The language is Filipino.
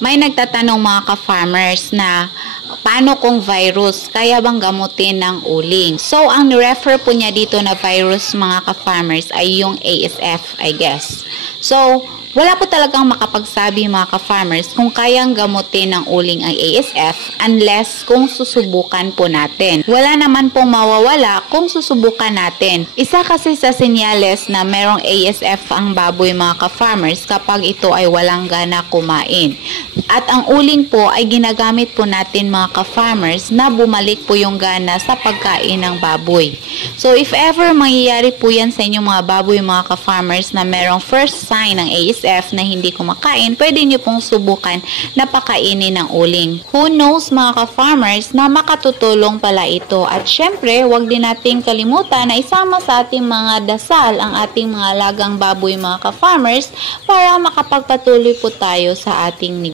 May nagtatanong mga ka-farmers na paano kung virus, kaya bang gamutin ng uling? So, ang refer po niya dito na virus mga ka-farmers ay yung ASF, I guess. So, wala po talagang makapagsabi mga ka-farmers kung kayang gamutin ng uling ang ASF unless kung susubukan po natin. Wala naman pong mawawala kung susubukan natin. Isa kasi sa senyales na merong ASF ang baboy mga ka-farmers kapag ito ay walang gana kumain. At ang uling po ay ginagamit po natin mga ka-farmers na bumalik po yung gana sa pagkain ng baboy. So if ever mangyayari po yan sa inyong mga baboy mga ka-farmers na merong first sign ng ASF na hindi kumakain, pwede nyo pong subukan na pakainin ng uling. Who knows mga ka-farmers na makatutulong pala ito. At syempre, wag din nating kalimutan na isama sa ating mga dasal ang ating mga alagang baboy mga ka-farmers para makapagpatuloy po tayo sa ating negosyo.